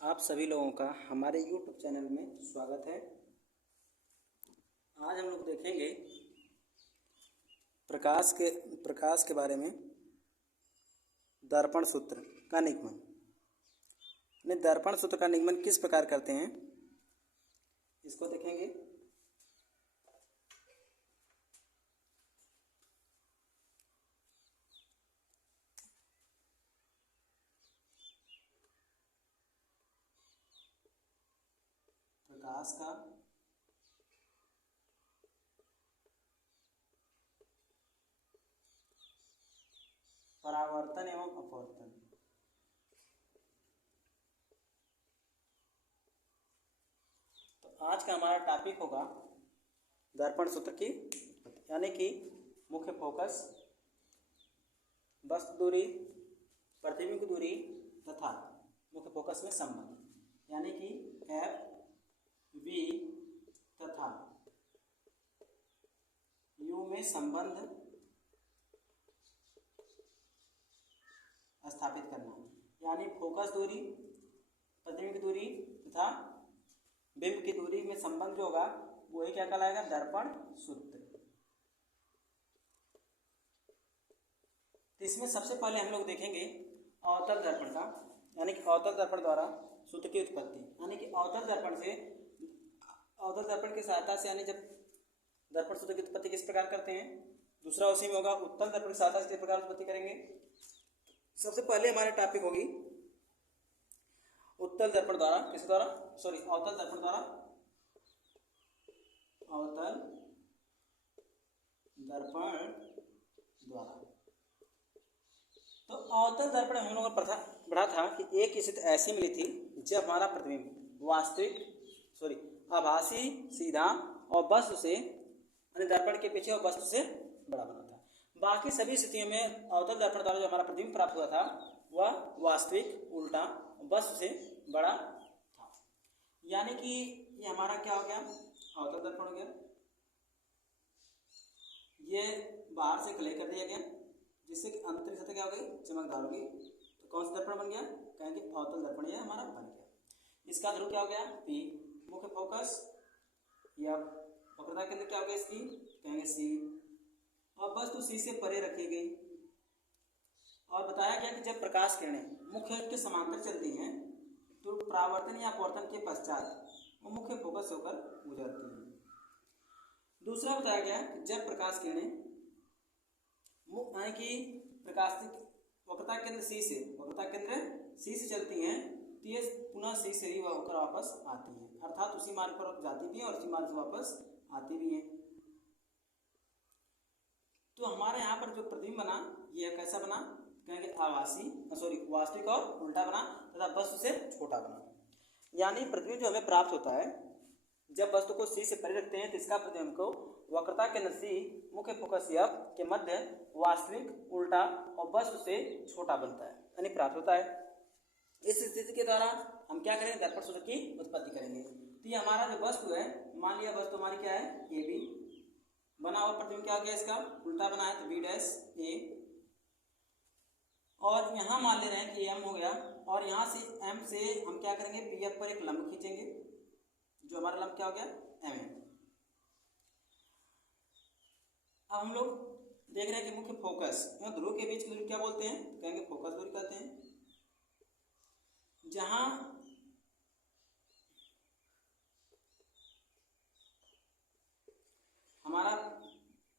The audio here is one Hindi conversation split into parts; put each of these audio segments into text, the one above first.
आप सभी लोगों का हमारे YouTube चैनल में स्वागत है। आज हम लोग देखेंगे प्रकाश के बारे में दर्पण सूत्र का निगमन। दर्पण सूत्र का निगमन किस प्रकार करते हैं इसको देखेंगे। प्रकाश का परावर्तन एवं अपवर्तन। तो आज का हमारा टॉपिक होगा दर्पण सूत्र की उत्पत्ति, यानी कि मुख्य फोकस, वस्तु दूरी, प्रतिबिंब की दूरी तथा मुख्य फोकस में संबंध, यानी कि एफ वी तथा यू में संबंध स्थापित करना, यानी फोकस दूरी, प्रतिबिंब की दूरी तथा बिंब की दूरी में संबंध जो होगा वो ही क्या कहलाएगा, दर्पण सूत्र। तो इसमें सबसे पहले हम लोग देखेंगे अवतल दर्पण का, यानी कि अवतल दर्पण द्वारा सूत्र की उत्पत्ति, यानी कि अवतल दर्पण की सहायता से, यानी जब दर्पण सूत्र की उत्पत्ति किस प्रकार करते हैं। दूसरा उसी में होगा उत्तल दर्पण की सहायता से किस प्रकार उत्पत्ति करेंगे। सबसे पहले हमारे टॉपिक होगी उत्तल दर्पण द्वारा, किस द्वारा, सॉरी अवतल दर्पण द्वारा, अवतल दर्पण द्वारा। तो अवतल दर्पण हम लोगों ने पढ़ा था कि एक स्थिति ऐसी मिली थी जब हमारा प्रतिबिंब आभासी, सीधा और वस्तु से, यानी दर्पण के पीछे और वस्तु से बड़ा बना था। बाकी सभी स्थितियों में अवतल दर्पण द्वारा जो हमारा प्रतिबिंब प्राप्त हुआ था वह वास्तविक, उल्टा, वस्तु से बड़ा था। यानी कि ये हमारा क्या हो गया, अवतल दर्पण हो गया। ये बाहर से क्लियर कर दिया गया जिससे कि आंतरिक सतह क्या हो गई, चमकदार होगी। तो कौन सा दर्पण बन गया, कहेंगे अवतल दर्पण, यह हमारा बन गया। इसका ध्रुव क्या हो गया, पी। मुख्य फोकस या वक्रता केंद्र क्या हो गया इसकी, कहेंगे सी। और वस्तु सी से परे रखी गई। और बताया गया कि जब प्रकाश किरणें मुख्य के समांतर चलती हैं तो परावर्तन या अपवर्तन के पश्चात वो मुख्य फोकस होकर गुजरती हैं। दूसरा बताया गया कि जब प्रकाश किरणें यानी कि प्रकाश वक्रता केंद्र सी से चलती हैं तो ये पुनः सी से ही होकर वापस आती है, अर्थात उसी मार्ग पर जाती भी है और उसी मार्ग से वापस आती भी है। तो हमारे यहाँ पर जो प्रतिबिंब बना ये कैसा बना, कहेंगे वास्तविक और उल्टा बना तथा वस्तु से छोटा बना। यानी प्रतिबिंब जो हमें प्राप्त होता है जब वस्तु को सी से परे रखते हैं तो इसका प्रतिबिंब को वक्रता केंद्र सी, मुख्य फोकस एफ के मध्य वास्तविक, उल्टा और वस्तु से छोटा बनता है, यानी प्राप्त होता है। इस स्थिति के द्वारा हम क्या करेंगे, दर्पण सूत्र की उत्पत्ति करेंगे। तो ये हमारा जो वस्तु है, मान लिया वस्तु हमारी क्या है, ए बी बना और प्रतिबिंब क्या हो गया इसका, उल्टा बना है तो बी डैश ए। और यहाँ मान ले रहे हैं कि एम हो गया और यहाँ से एम से हम क्या करेंगे, पी एफ पर एक लंब खींचेंगे, जो हमारा लंब क्या हो गया, एम है। अब हम लोग देख रहे हैं कि मुख्य फोकस या ध्रुव के बीच की दूरी क्या बोलते हैं, कहेंगे फोकस दूरी कहते हैं। जहां हमारा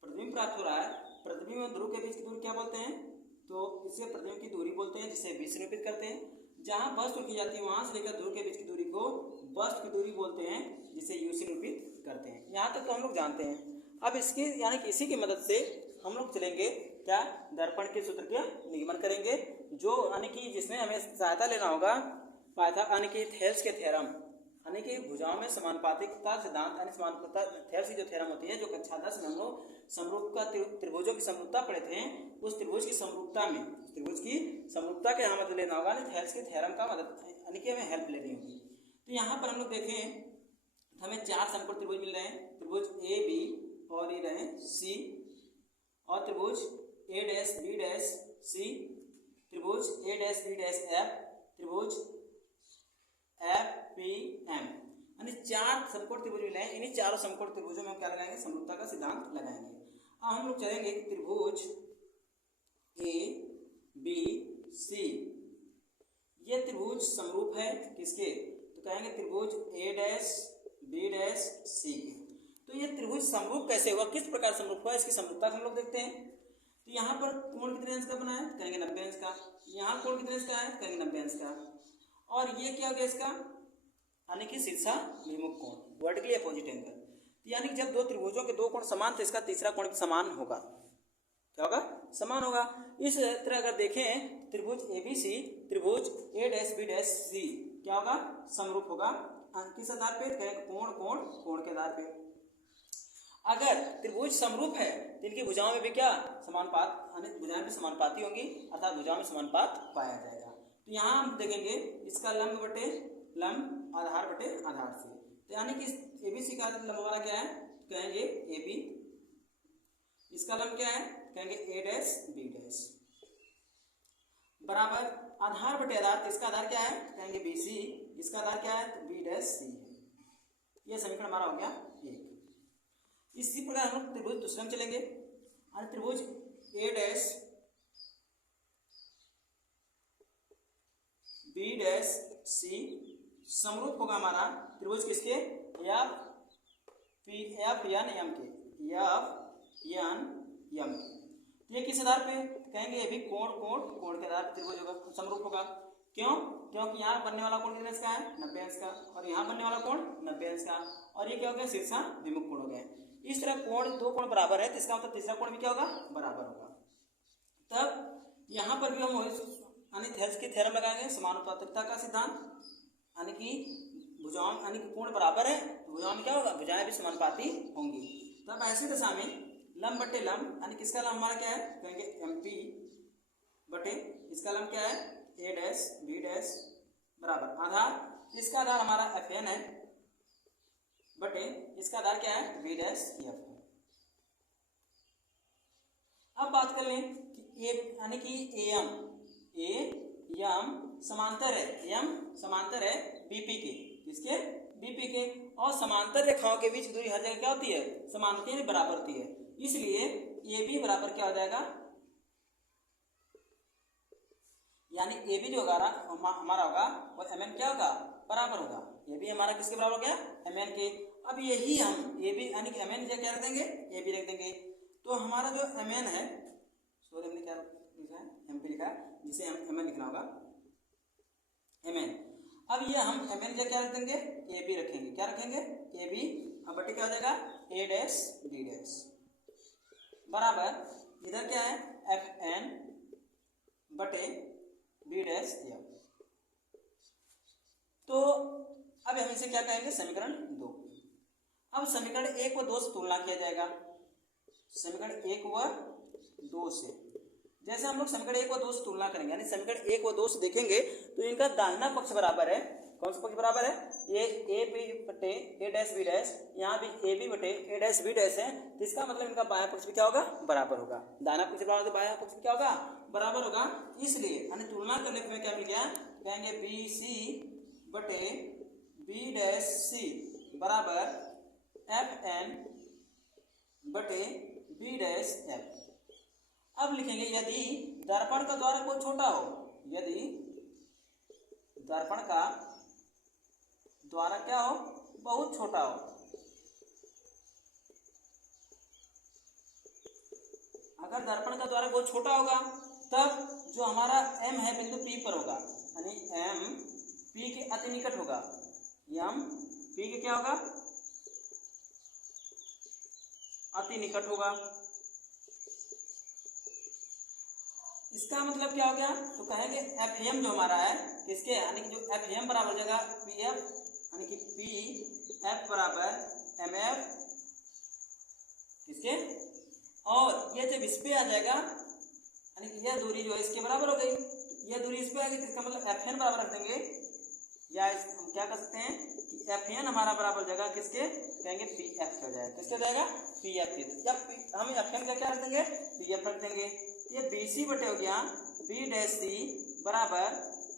प्रतिबिंब प्राप्त हो रहा है, प्रतिबिंब और ध्रुव के बीच की दूरी क्या बोलते हैं, तो इसे प्रतिबिंब की दूरी बोलते हैं, जिसे बी से निरूपित करते हैं। जहां वस्तु की जाती है वहां से लेकर ध्रुव के बीच की दूरी को वस्तु की दूरी बोलते हैं, जिसे यू से निरूपित करते हैं। यहाँ तक तो हम लोग जानते हैं। अब इसकी यानी कि इसी की मदद से हम लोग चलेंगे क्या, दर्पण के सूत्र का निगमन करेंगे, जो यानी कि जिसमें हमें सहायता लेना होगा यानी कि थेल्स के थ्योरम, यानी कि भुजाओं में समानुपातिकता सिद्धांत, यानी समानुपातिकता थेल्स की जो थ्योरम होती है, जो कक्षा 10 में हम लोग समरूपता त्रिभुजों की समरूपता पढ़े थे, उस त्रिभुज की समरूपता के यहाँ मदद लेना होगा, थेल्स के थ्योरम का मदद, यानी कि हमें हेल्प लेनी होगी। तो यहाँ पर हम लोग देखें तो हमें 4 समकोण त्रिभुज मिल रहे हैं, त्रिभुज ए बी और ये रहे सी, और त्रिभुज ए डैश बी डैश सी, त्रिभुज ए डैश बी डैश एफ, त्रिभुज FPM, यानी 4 समकोण त्रिभुज मिले हैं। इन्हीं चारों समकोण त्रिभुजों में हम क्या लगाएंगे, समरूपता का सिद्धांत लगाएंगे। अब हम लोग चलेंगे कि त्रिभुज ABC, ये त्रिभुज समरूप है किसके, तो कहेंगे त्रिभुज A'B'C के। तो ये त्रिभुज समरूप कैसे हुआ, किस प्रकार समरूप हुआ, इसकी समरूपता हम लोग देखते हैं। तो यहाँ पर कोण कितने अंश का बना है, कहेंगे 90 अंश का। यहाँ कोण कितने अंश का है, कहेंगे 90 अंश का। और ये क्या हो गया इसका, यानी कि शीर्षाभिमुख कोण, वर्टिकली अपोजिट एंगल। तो यानी कि जब दो त्रिभुजों के दो कोण समान थे, इसका तीसरा कोण भी समान होगा। क्या होगा, समान होगा। इस तरह अगर देखें त्रिभुज ABC त्रिभुज A'B'C क्या होगा, समरूप होगा। किस आधार पे, कहेंगे कोण कोण कोण के आधार पे। अगर त्रिभुज समरूप है तो इनकी भुजाओं में भी क्या समानुपात, यानी भुजाएं भी समानुपाती होंगी, अर्थात भुजाओं में समानुपात पाया जाएगा। तो यहाँ हम देखेंगे इसका लंब बटे लंब, आधार बटे आधार से। तो यानी कि ABC का लंब वाला क्या है, कहेंगे AB, इसका लंब क्या है, कहेंगे A'B' बराबर आधार बटे आधार। तो इसका आधार क्या है, कहेंगे BC, इसका आधार क्या है, तो B'C है। यह समीकरण हमारा हो गया 1। इसी प्रकार हम लोग त्रिभुज दूसरे में चलेंगे। त्रिभुज A'B'C समरूप होगा हमारा त्रिभुज किसके, FNM के, FNM। ये किस आधार पे, कहेंगे ये भी कोण कोण कोण के आधार त्रिभुज होगा, समरूप होगा। क्यों, क्योंकि यहाँ बनने वाला कोण कितने अंश का है, 90 अंश का, और यहाँ बनने वाला कोण 90 अंश का, और ये क्या हो गया, शीर्षाभिमुख कोण हो गया। इस तरह कोण दो कोण बराबर है, तो इसका मतलब तीसरा कोण भी क्या होगा, बराबर होगा। तब यहाँ पर भी हम थेल्स की थ्योरम लगाएंगे, समानुपातिकता का सिद्धांत, यानी कि भुजाओं, यानी कि कोण बराबर है, भुजाओं में क्या होगा, भुजाएं भी समानुपाती होंगी। तब ऐसी दशा में लंब बटे लंब, यानी किसका लंब हमारा क्या है, कहेंगे MP बटे इसका लंब क्या है, A'B'C बराबर आधार, इसका आधार हमारा FN है बटे इसका आधार क्या है, B'F है। अब बात कर लें कि यानी कि AM समांतर है, AM समांतर है BP के, किसके, BP के, और समांतर रेखाओं के बीच दूरी हर जगह क्या होती है, समान होती है, बराबर होती है। इसलिए AB बराबर क्या हो जाएगा, यानी AB जो हमारा होगा वो MN क्या होगा, बराबर होगा। AB हमारा किसके बराबर हो गया, MN के। अब यही हम AB यानी कि MN क्या रख देंगे, AB रख देंगे। तो हमारा जो MN है, सॉरी हमने क्या लिखा है, MP लिखा है, जिसे हम MN लिखना होगा, MN। अब ये हम MN क्या रख देंगे, AB रखेंगे। क्या रखेंगे, AB। अब बटे क्या हो जाएगा, A'B'C बराबर इधर क्या है, FN बटे B'F। तो अब हम इसे क्या कहेंगे, समीकरण 2। अब समीकरण 1 व 2 से तुलना किया जाएगा, समीकरण 1 व 2 से। जैसे हम लोग समीकरण 1 व 2 से तुलना करेंगे, यानी समीकरण 1 व 2 से देखेंगे तो इनका दाहिना पक्ष बराबर है। कौन सा पक्ष बराबर है, ये AB बटे A'B'C, यहाँ भी AB बटे A'B'C है। तो इसका मतलब इनका बायां पक्ष भी क्या होगा, बराबर होगा। दाहिना पक्ष बराबर तो बायां पक्ष भी क्या होगा, बराबर होगा। इसलिए यानी तुलना करने में क्या मिल गया, कहेंगे BC बटे B'C बराबर FN बटे B'F। अब लिखेंगे यदि दर्पण का द्वारक बहुत छोटा हो, यदि दर्पण का द्वारक क्या हो, बहुत छोटा हो, अगर दर्पण का द्वारक बहुत छोटा होगा तब जो हमारा M है बिंदु P पर होगा, यानी M P के अति निकट होगा, M P के क्या होगा, अति निकट होगा। इसका मतलब क्या हो गया, तो कहेंगे FM जो हमारा है किसके, यानी कि जो FM बराबर जगह PF, यानी कि PF बराबर MF किसके, और ये जब इस पे आ जाएगा, यानी कि यह दूरी जो है इसके बराबर हो गई, यह दूरी इस पे आ गई, तो इसका मतलब FN बराबर रख देंगे, या हम क्या कर सकते हैं कि FN हमारा बराबर जगह किसके, कहेंगे PF हो जाएगा, किसके जाएगा, PF के। जब हम FN का क्या रख देंगे, PF रख देंगे। ये BC बटे हो गया B'C बराबर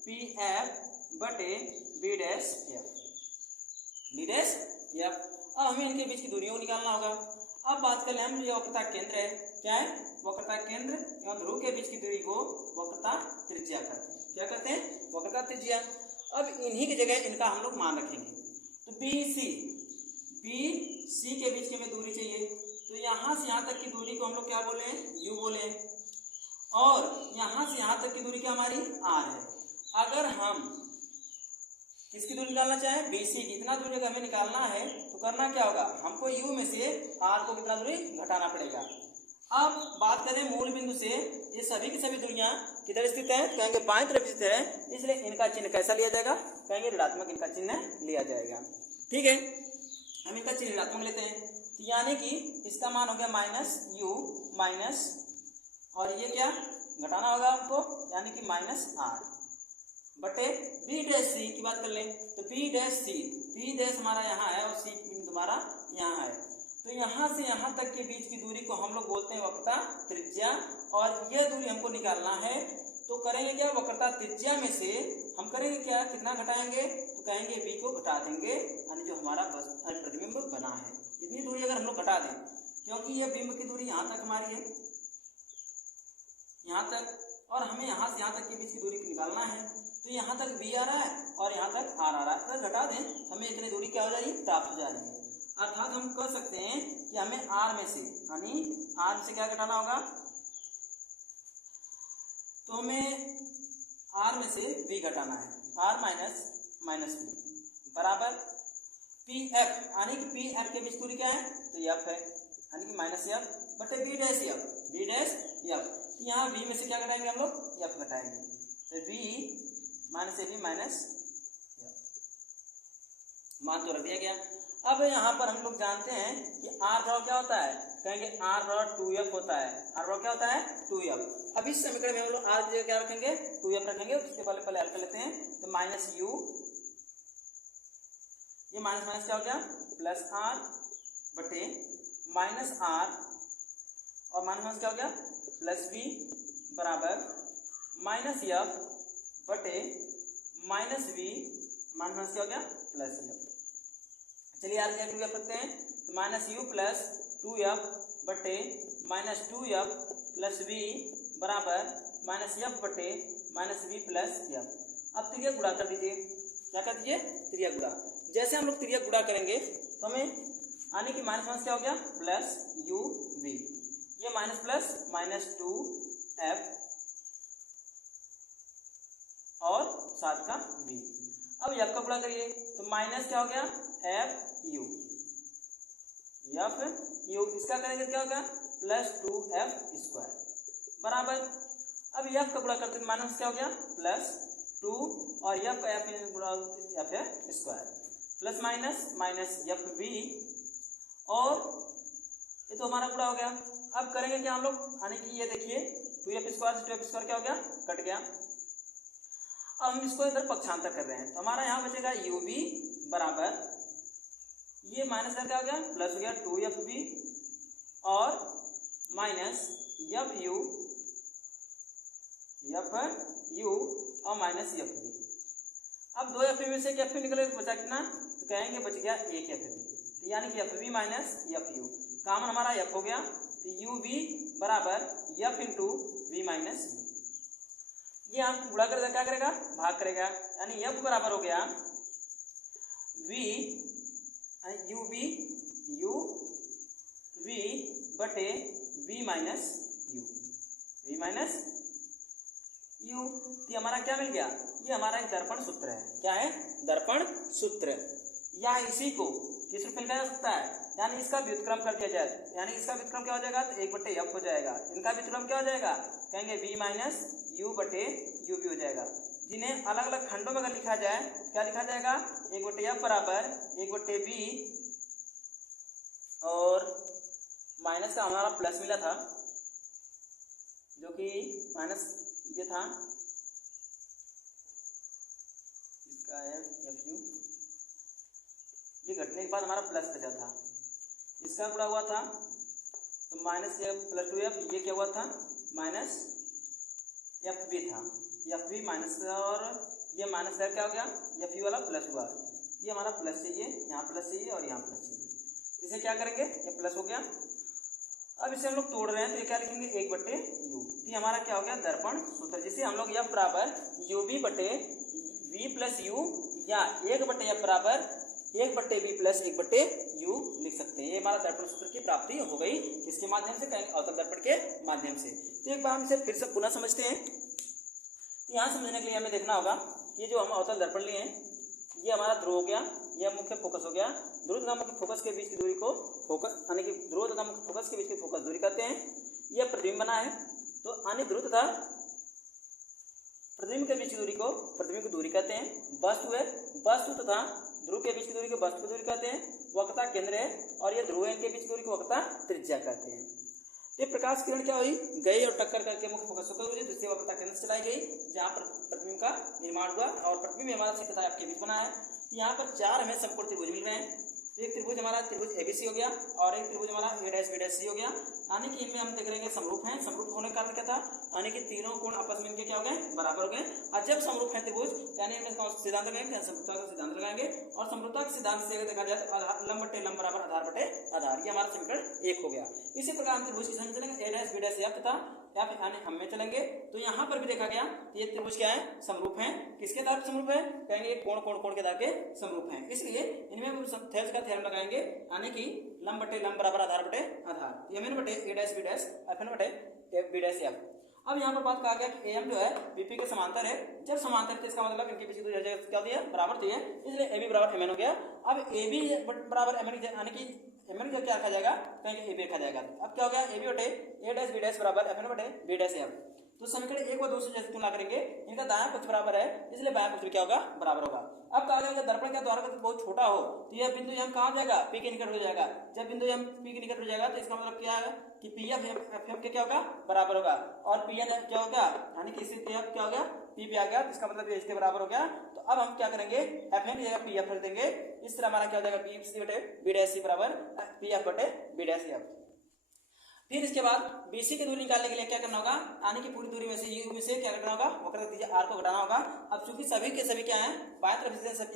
PF बटे B dash F, B dash F. अब हमें इनके बीच की दूरियों को निकालना होगा। अब बात कर ले हम, ये वक्रता केंद्र है, क्या है, वक्रता केंद्र एवं ध्रुव के बीच की दूरी को वक्रता त्रिज्या कहते हैं। क्या कहते हैं, वक्रता त्रिज्या। अब इन्हीं की जगह इनका हम लोग मान रखेंगे। तो बी सी के बीच की हमें दूरी चाहिए, तो यहाँ से यहाँ तक की दूरी को हम लोग क्या बोले, यू बोले, और यहाँ से यहाँ तक की दूरी क्या हमारी आर है। अगर हम किसकी दूरी निकालना चाहें, BC की, इतना दूरी अगर हमें निकालना है तो करना क्या होगा, हमको U में से R को कितना दूरी घटाना पड़ेगा। अब बात करें मूल बिंदु से, ये सभी की सभी दूरियां किधर स्थित है, कहेंगे बाएं तरफ स्थित है, इसलिए इनका चिन्ह कैसा लिया जाएगा, कहेंगे ऋणात्मक इनका चिन्ह लिया जाएगा। ठीक है, हम इनका चिन्ह ऋणात्मक लेते हैं, तो यानी कि इसका मान हो गया माइनस यू माइनस, और ये क्या घटाना होगा हमको, यानी कि माइनस आर बटे बी डैश सी की बात कर लें, तो B dash C, B dash हमारा यहाँ है और सी तुम्हारा यहाँ है, तो यहाँ से यहाँ तक के बीच की दूरी को हम लोग बोलते हैं वक्रता त्रिज्या, और ये दूरी हमको निकालना है। तो करेंगे क्या, वक्रता त्रिज्या में से हम करेंगे क्या, कितना घटाएंगे, तो कहेंगे बी को घटा देंगे, यानी जो हमारा प्रतिबिंब बना है, इतनी दूरी अगर हम लोग घटा दें, क्योंकि ये बिंब की दूरी यहाँ तक हमारी है, यहाँ तक, और हमें यहाँ से यहाँ तक के बीच की दूरी निकालना है, तो यहाँ तक बी आ रहा है और यहाँ तक आर आ रहा है, अगर घटा दें हमें इतनी दूरी क्या हो जा रही है, प्राप्त हो जा रही है। अर्थात हम कह सकते हैं कि हमें आर में से, यानी आर में से क्या घटाना होगा, तो हमें आर में से बी घटाना है, आर माइनस माइनस बी बराबर पी एफ, यानी कि पी एफ के बीच दूरी क्या है, तो एफ है, यानी कि माइनस एफ बटे B dash F, B dash F. यहाँ बी में से क्या घटाएंगे हम लोग, एफ घटाएंगे, तो B minus A B minus, मान तो रख दिया गया। अब यहाँ पर हम लोग जानते हैं कि आर बराबर क्या होता है, कहेंगे आर बराबर 2f होता है, आर बराबर क्या होता है 2f। अब इस समीकरण में हम लोग आर की जगह क्या रखेंगे, 2f रखेंगे, उसके पहले हल कर लेते हैं, तो माइनस यू, ये माइनस माइनस क्या हो गया प्लस आर बटे माइनस आर, और माइनस माइनस क्या हो गया प्लस बी बराबर माइनस एफ बटे माइनस बी, माइनस क्या हो गया प्लस एफ। चलिए आर क्या 2f रखते हैं, तो माइनस यू प्लस 2f बटे माइनस 2f प्लस बी बराबर माइनस एफ बटे माइनस बी प्लस एफ। अब त्रिज्या गुणा कर दीजिए, क्या कर दीजिए त्रिज्या गुणा। जैसे हम लोग त्रिज्या गुणा करेंगे तो हमें आने की माइनस माइनस क्या हो गया प्लस यू वी, ये माइनस प्लस माइनस 2f और साथ का v। अब एफ का गुणा करिए तो माइनस क्या हो गया एफ यू, एफ यू, इसका करेंगे क्या होगा प्लस 2f स्क्वायर बराबर, अब एफ का गुणा करते हैं माइनस क्या हो गया प्लस 2 और एफ का F square plus minus minus F V, और ये तो हमारा गुणा हो गया। अब करेंगे क्या हम लोग, यानी कि ये देखिए 2f स्क्वायर से 2f स्क्वायर क्या हो गया कट गया। अब हम इसको इधर पक्षांतर कर रहे हैं, तो हमारा यहाँ बचेगा यू वी बराबर, ये माइनस क्या हो गया प्लस हो गया 2f v और माइनस एफ यू और माइनस एफ v। अब 2f में से एक एफ निकले तो बचा कितना, तो कहेंगे बच गया एक एफ v, तो यानी कि F v minus F U, common हमारा एफ हो गया, तो यू वी बराबर F into V minus V. ये हम गुणा कर क्या करेगा भाग करेगा, यानी एफ बराबर हो गया वी यू वी बटे वी माइनस यू। तो हमारा क्या मिल गया, ये हमारा एक दर्पण सूत्र है, क्या है दर्पण सूत्र, या इसी को किस रूप में लिखा जा सकता है, यानी इसका व्युत्क्रम कर दिया जाए, यानी इसका व्युत्क्रम क्या हो जाएगा तो 1 बटे एफ हो जाएगा, इनका व्युत्क्रम क्या हो जाएगा कहेंगे v माइनस यू बटे यू भी हो जाएगा। जिन्हें अलग अलग खंडों में अगर लिखा जाए क्या लिखा जाएगा 1 बटे एफ बराबर 1 बटे बी, और माइनस का हमारा प्लस मिला था जो कि माइनस ये था इसका है एफ यू, ये घटने के बाद हमारा प्लस बचा था, इसका गुणा हुआ था तो माइनस एफ प्लस 2f, ये क्या हुआ था माइनस एफ बी था, एफ बी माइनस और ये माइनस इधर क्या हो गया, एफ यू वाला प्लस हुआ, ये हमारा प्लस चाहिए, यहाँ प्लस चाहिए और यहाँ प्लस चाहिए, इसे क्या करेंगे, ये प्लस हो गया। अब इसे हम लोग तोड़ रहे हैं तो ये क्या लिखेंगे, 1/u। तो ये हमारा क्या हो गया, दर्पण सूत्र, जिसे हम लोग F बराबर UV बटे V प्लस U या 1/F बराबर 1/V प्लस 1/u लिख सकते हैं। ये हमारा दर्पण सूत्र की प्राप्ति हो गई, किसके माध्यम से, कहेंगे अवतल दर्पण के माध्यम से। तो एक बार हम इसे फिर से पुनः समझते हैं। तो यहाँ समझने के लिए हमें देखना होगा कि जो हम अवतल दर्पण लिए हैं, ये हमारा ध्रुव हो गया, यह मुख्य फोकस हो गया। ध्रुव तथा मुख्य फोकस के बीच की दूरी को फोकस यानी कि ध्रुव तथा मुख्य फोकस के बीच की फोकस दूरी कहते हैं। यह प्रतिबिंब बना है, तो अन्य ध्रुव तथा प्रतिबिंब के बीच की दूरी को प्रतिबिंब की दूरी कहते हैं। वस्तु है, वस्तु तथा ध्रुव के बीच की दूरी को वस्तु की दूरी कहते हैं। वक्रता केंद्र है और ये ध्रुव के बीच की दूरी को वक्रता त्रिज्या कहते हैं। ये प्रकाश किरण क्या हुई, गई और टक्कर करके मुख्य फोकस को हुई, दूसरी वक्रता केंद्र से चलाई गई, जहाँ पर प्रतिबिंब का निर्माण हुआ और प्रतिबिंब हमारा सी तथा आपके बीच बना है। तो यहाँ पर 4 हमें समकोण त्रिभुज मिल रहे हैं। तो एक त्रिभुज हमारा त्रिभुज ABC हो गया और एक त्रिभुज हमारा A'-B' हो गया, यानी कि इनमें हम देख रहे हैं समरूप हैं। समरूप होने का कारण क्या था, यानी कि तीनों कोण आपस में इनके क्या हो गए, बराबर हो गए। और जब समरूप है त्रिभुज, यानी इनमें सिद्धांत लगाएंगे, समरूपता का सिद्धांत लगाएंगे और समरूपता के सिद्धांत से देखा जाए तो लंब बटे लंब बराबर आधार बटे आधार, ये हमारा समीकरण 1 हो गया। इसी प्रकार हम त्रिभुज की संख्या चलेंगे A'-B' तथा F यानी हम में चलेंगे। तो यहाँ पर भी देखा गया ये त्रिभुज क्या है, समरूप है। किसके आधार पर समरूप है, कहेंगे कोण कोण कोण के आधार के समरूप है, इसलिए इनमें थेल्स का थ्योरम लगाएंगे, यानी कि लंब बटे लंब बराबर आधार बटे आधार, एम बटे A'-B', F बटे B', F। अब यहाँ पर बात कहा गया कि AM जो है BP के समांतर है। जब समांतर तो इसका मतलब इनके बीच की दूरी क्या दिया, बराबर दिए, इसलिए AB बराबर MN हो गया। अब AB बराबर MN यानी कि MN को क्या रखा जाएगा, कहेंगे AB रखा जाएगा। अब क्या हो गया, AB बटे A'-B' बराबर FN बटे B', तो समीकरण 1 व 2 से जैसे तुलना करेंगे, इनका दायां पक्ष बराबर है, इसलिए बायां पक्ष क्या होगा, बराबर होगा। अब कहा गया दर्पण का द्वारक बहुत छोटा हो तो यह बिंदु M कहाँ जाएगा, P के निकट हो जाएगा। जब बिंदु M P के निकट हो जाएगा तो इसका मतलब क्या है कि PF FM के क्या होगा, बराबर होगा, और PN क्या होगा, यानी कि इससे क्या हो गया, P पे आ गया, तो इसका मतलब ये इसके बराबर हो गया। तो अब हम क्या करेंगे, FN की जगह PF रख देंगे। इस तरह हमारा क्या हो जाएगा, PC बटे B' बराबर PF बटे B'। फिर इसके बाद BC की दूरी निकालने के लिए क्या करना होगा, यानी कि पूरी दूरी में से U में से क्या घटाना होगा, वक्रता त्रिज्या R को घटाना होगा। अब चूंकि सभी के सभी क्या है, बाएं तरफ से सब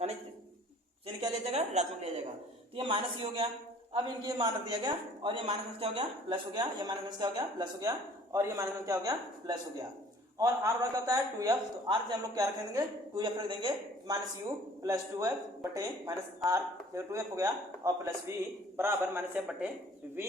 यानी चिन्ह क्या लिया जाएगा, ऋणात्मक लिया जाएगा। तो ये माइनस हो गया। अब इनके मान रख दिया गया और ये माइनस क्या हो गया, प्लस हो गया, ये माइनस क्या हो गया, प्लस हो गया, और ये माइनस क्या हो गया, प्लस हो गया। और R बड़ा होता है 2F, तो R से हम लोग क्या रखेंगे, 2F रख देंगे, -U प्लस 2F बटे -R, 2F हो गया, और प्लस V बराबर -F बटे V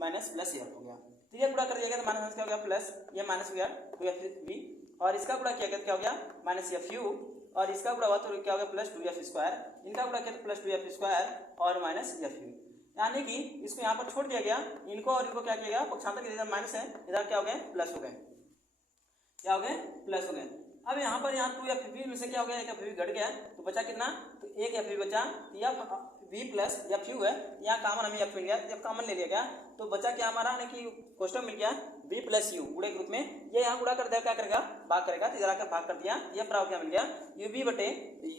माइनस प्लस F हो गया। तो ये गुणा कर दिया गया तो माइनस क्या हो गया, प्लस, ये माइनस हो गया 2FV, और इसका गुणा किया गया क्या हो गया, -FU, और इसका गुणा हुआ तो क्या हो गया, प्लस 2F², इनका गुणा किया तो प्लस 2F² और -FU, यानी कि इसको यहाँ पर छोड़ दिया गया, इनको और इनको क्या किया गया, पक्षांतर के इधर माइनस है, इधर क्या हो गए, प्लस हो गए, क्या हो गए, प्लस हो गए। अब यहाँ पर 2FV में से क्या हो गया, एक FV घट गया, तो बचा कितना, तो एक FV बचा, V प्लस FU है, यहाँ कॉमन हमें F मिल गया, जब कॉमन ले लिया गया तो बचा क्या हमारा, यानी कि कोष्टक मिल गया V प्लस U गुणे के रूप में, ये यहाँ गुणा कर दिया, क्या करेगा, भाग करेगा, तो इधर आकर भाग कर दिया, ये बराबर क्या मिल गया, UV बटे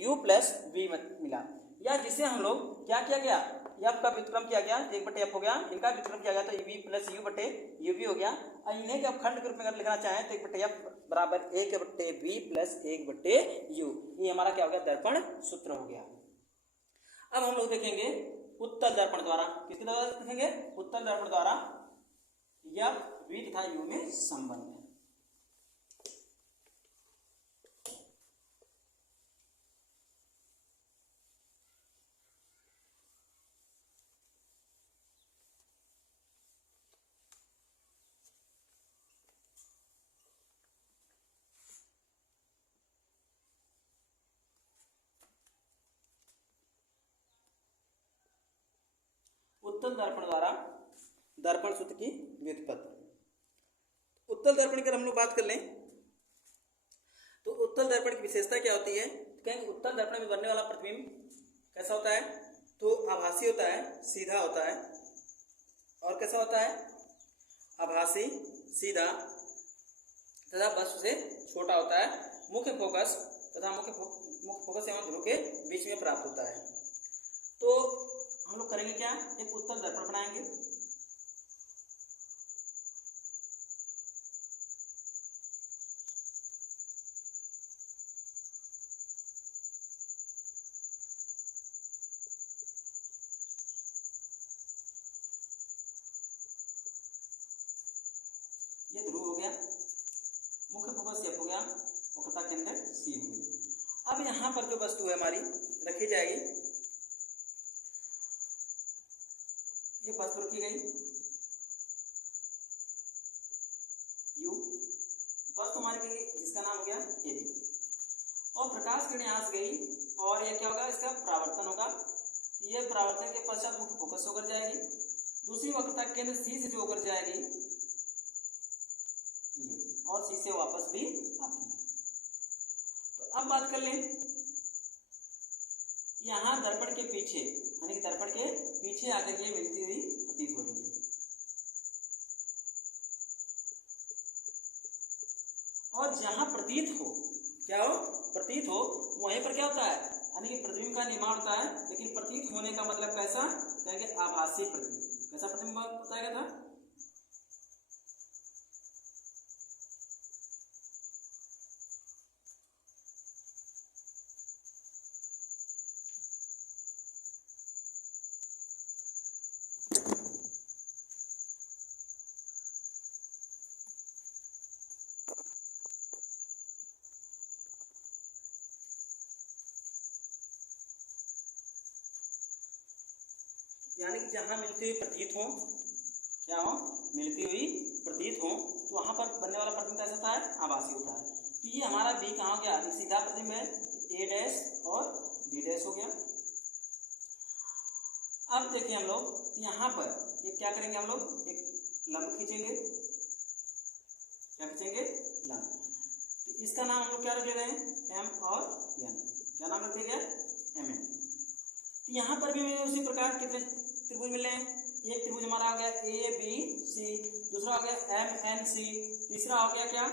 U प्लस V मिला, या जिसे हम लोग क्या किया गया, F का व्युत्क्रम किया गया, 1/F हो गया, इनका व्युत्क्रम किया गया तो V प्लस U बटे UV हो गया। और इन्हें जब खंड के रूप में अगर लिखना चाहें तो 1/F बराबर 1/V प्लस 1/U, ये हमारा क्या हो गया, दर्पण सूत्र हो गया। अब हम लोग देखेंगे उत्तल दर्पण द्वारा, किसके द्वारा देखेंगे, उत्तल दर्पण द्वारा F V तथा U में संबंध है। उत्तल दर्पण द्वारा दर्पण सूत्र की व्युत्पत्ति। उत्तल दर्पण की हम लोग बात कर लें तो उत्तल दर्पण की विशेषता क्या होती है, कहेंगे उत्तल दर्पण में बनने वाला प्रतिबिंब कैसा होता है, तो आभासी होता है, सीधा होता है, और कैसा होता है, आभासी, सीधा तथा वस्तु से छोटा होता है, मुख्य फोकस तथा मुख्य फोकस एवं ध्रुव के बीच में प्राप्त होता है। तो हम लोग करेंगे क्या, एक उत्तल दर्पण बनाएंगे, वक्रता केंद्र सी हो गई। अब यहाँ पर जो वस्तु है हमारी रखी जाएगी, ये वस्तु रखी गई यू, वस्तु हमारी गई जिसका नाम हो गया ए बी, और प्रकाश किरण यहाँ से गई और ये क्या होगा, इसका परावर्तन होगा। तो ये परावर्तन के पश्चात मुख्य फोकस होकर जाएगी, दूसरी वक्रता केंद्र सी से जो होकर जाएगी ये, और सी से वापस भी आती है। तो अब बात कर लें, यहाँ दर्पण के पीछे यानी कि दर्पण के पीछे आकर ये मिलती हुई प्रतीत हो रही है, और जहां प्रतीत हो, क्या हो, प्रतीत हो, वहीं पर क्या होता है, यानी कि प्रतिबिंब का निर्माण होता है। लेकिन प्रतीत होने का मतलब कैसा, कहेंगे आभासी प्रतिबिंब। कैसा प्रतिबिंब बताया गया था, यानी कि जहां मिलती हुई प्रतीत हो, क्या हो, मिलती हुई प्रतीत हो, तो वहां पर बनने वाला प्रतिबिंब कैसा होता है, आभासी होता है। तो ये हमारा बी कहाँ हो गया, सीधा प्रतिबिंब है, ए डैश और बी डैश हो गया। अब देखिए हम लोग यहाँ पर ये क्या करेंगे, हम लोग एक लंब खींचेंगे, क्या खींचेंगे, लंब। तो इसका नाम हम लोग क्या रख रहे हैं, एम और एन। क्या नाम रख दिया, एम एन। तो यहाँ पर भी उसी प्रकार कितने त्रिभुज मिल रहे हैं, एक त्रिभुज हमारा हो गया ए बी सी, दूसरा हो गया एम एन सी, तीसरा हो गया क्या,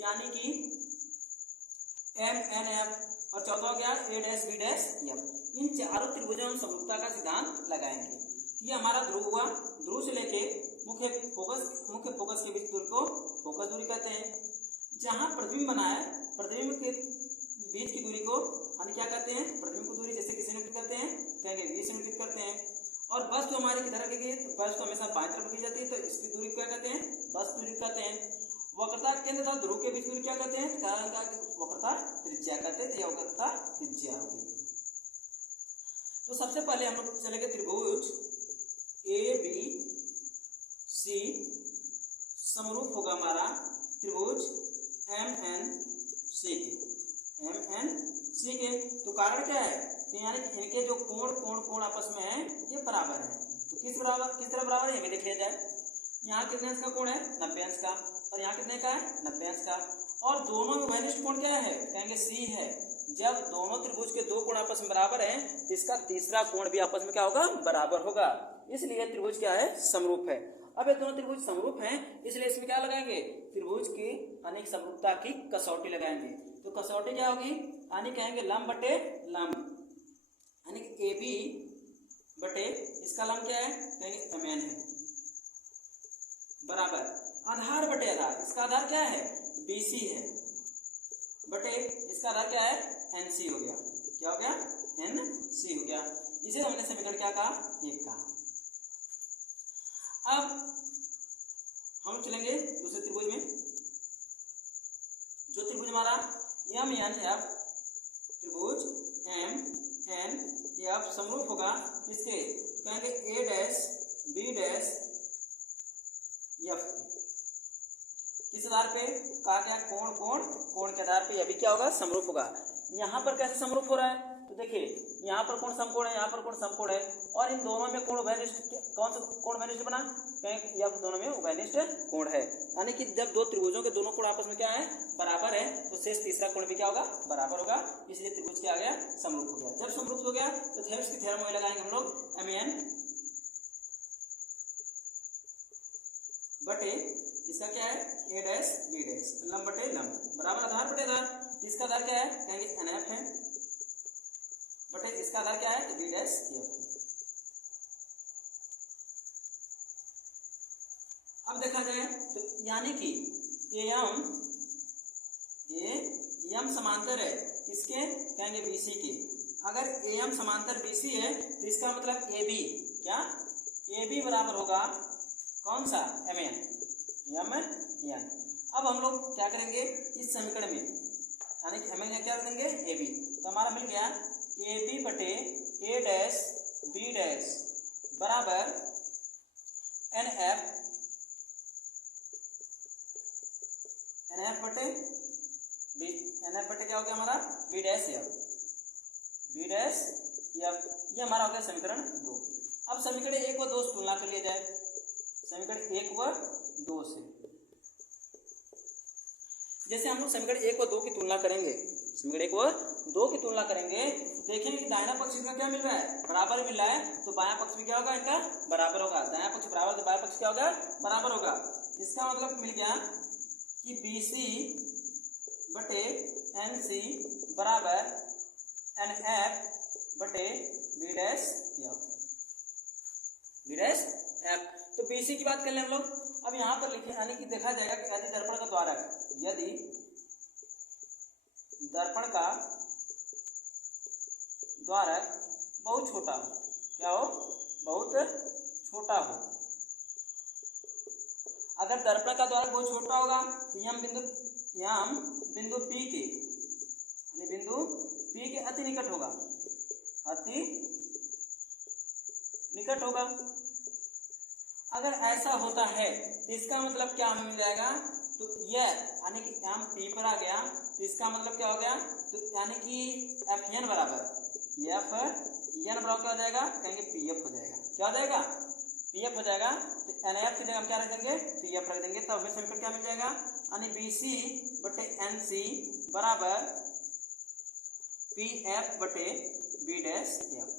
यानी कि एम एन एफ, और चौथा हो गया ए डैश बी डैश एफ। इन चारों त्रिभुजों में समरूपता का सिद्धांत लगाएंगे। ये हमारा ध्रुव हुआ, ध्रुव से लेके मुख्य फोकस के बीच दूरी को फोकस दूरी कहते हैं। जहां प्रतिबिंब बना है, प्रतिबिंब के बीच की दूरी को यानी क्या कहते हैं, प्रतिबिंब की दूरी जैसे किसी निरूपित करते हैं, कहेंगे बी से निरूपित करते हैं। और वस्तु तो हमारी किधर रखी गई, तो वस्तु हमेशा बाईं तरफ रखी जाती है, तो इसकी दूरी क्या कहते हैं, वस्तु दूरी कहते हैं। वक्रता केंद्र तथा ध्रुव के बीच दूरी क्या कहते हैं, वक्रता त्रिज्या कहते हैं। तो यह वक्रता त्रिज्या होगी। तो सबसे पहले हम लोग चलेंगे त्रिभुज ए बी सी समरूप होगा हमारा त्रिभुज एम एन सी के, एम एन सी के। तो कारण क्या है, तो यानी कि इनके जो कोण आपस में है ये बराबर है। तो किस तरह बराबर है, ये देख लिया जाए। यहाँ कितने अंश का कोण है, 90 अंश का, और यहाँ कितने का है, 90 अंश का। और दोनों में वनिष्ठ कोण क्या है, कहेंगे सी है। जब दोनों त्रिभुज के दो कोण आपस में बराबर हैं, तो इसका तीसरा कोण भी आपस में क्या होगा, बराबर होगा। इसलिए त्रिभुज क्या है, समरूप है। अब ये दोनों त्रिभुज समरूप हैं, इसलिए इसमें क्या लगाएंगे, त्रिभुज की अनेक समरूपता की कसौटी लगाएंगे। तो कसौटी क्या होगी, यानी कहेंगे लंब बटे लंब, यानी कि ए बी बटे इसका लंब क्या है, कहेंगे एम एन है, बराबर आधार बटे आधार, इसका आधार क्या है, बी सी है, बटे इसका आधार क्या है, एन सी हो गया। क्या हो गया, एन सी हो गया। इसे हमने समीकरण क्या कहा, एक कहा। अब हम चलेंगे दूसरे त्रिभुज में। जो त्रिभुज हमारा एम एन एफ, त्रिभुज एम एन एफ समरूप होगा इसके, कहेंगे ए डैश बी डैश एफ। किस आधार पे कहा गया, कोण के आधार पे यह भी क्या होगा, समरूप होगा। यहाँ पर कैसे समरूप हो रहा है, तो देखिए यहाँ पर कोण समकोण है, यहाँ पर कोण समकोण है, और इन दोनों में कोण उभयनिष्ठ, कौन सा कोण उभयनिष्ठ बना, कहेंगे यह दोनों में उभयनिष्ठ कोण है। यानी कि जब दो त्रिभुजों के दोनों कोण आपस में क्या है, बराबर है, तो शेष तीसरा कोण भी क्या होगा, बराबर होगा। इसलिए त्रिभुज क्या आ गया, समरूप हो गया। जब समरूप हो गया तो थेवेनिन की थ्योरम वही लगाएंगे हम लोग, एम एन बटे इसका क्या है, ए डैश बी डैश, लंब बटे लंब, बराबर आधार बटे आधार। इसका आधार क्या है, कहेंगे एन एफ है, बटे इसका आधार क्या है, बी डैश एफ है। अब देखा जाए तो यानी कि एम समांतर है किसके, कहेंगे बीसी के। अगर एम समांतर बीसी है तो इसका मतलब ए बी, क्या, ए बी बराबर होगा कौन सा, एम एन। अब हम लोग क्या करेंगे इस समीकरण में, यानी कि हमें क्या कर देंगे ए बी, तो हमारा मिल गया ए बी बटे ए डैश बी डैश बराबर एन एफ बटे बी, एन एफ बटे क्या हो गया हमारा B dash F, B dash F, ये हमारा हो गया समीकरण 2। अब समीकरण 1 व 2 से तुलना कर लिया जाए, समीकरण 1 व 2 से, जैसे हम लोग समीकरण 1 व 2 की तुलना करेंगे, समीकरण 1 व 2 की तुलना करेंगे, देखेंगे कि दाहिना पक्ष इसका क्या मिल रहा है, बराबर मिल रहा है, तो बायां पक्ष भी क्या होगा इनका बराबर होगा, दायां पक्ष बराबर तो बायां पक्ष क्या होगा बराबर होगा। इसका मतलब मिल गया कि बी सी बटे एन सी बराबर एन एफ बटे B dash F, B dash F. तो बी सी की बात कर लें हम लोग, अब यहाँ पर लिखे यानी कि देखा जाएगा कि यदि दर्पण का द्वारक, यदि दर्पण का द्वारक बहुत छोटा हो, क्या हो बहुत छोटा हो, अगर दर्पण का द्वारक बहुत छोटा होगा तो यम बिंदु P के, यानी बिंदु P के अति निकट होगा, अति निकट होगा। अगर ऐसा होता है तो इसका मतलब क्या हमें मिल जाएगा, तो यह यानी कि एम P पर आ गया, तो इसका मतलब क्या हो गया, तो यानी कि एफ एन बराबर क्या हो जाएगा, कहेंगे पी एफ हो जाएगा, क्या हो जाएगा पी एफ हो जाएगा। तो एन एफ की जगह हम क्या रख देंगे पी एफ रख देंगे, तब हमें समीकरण क्या मिल जाएगा, यानी बी सी बटे एन सी बराबर पी एफ बटे B dash F,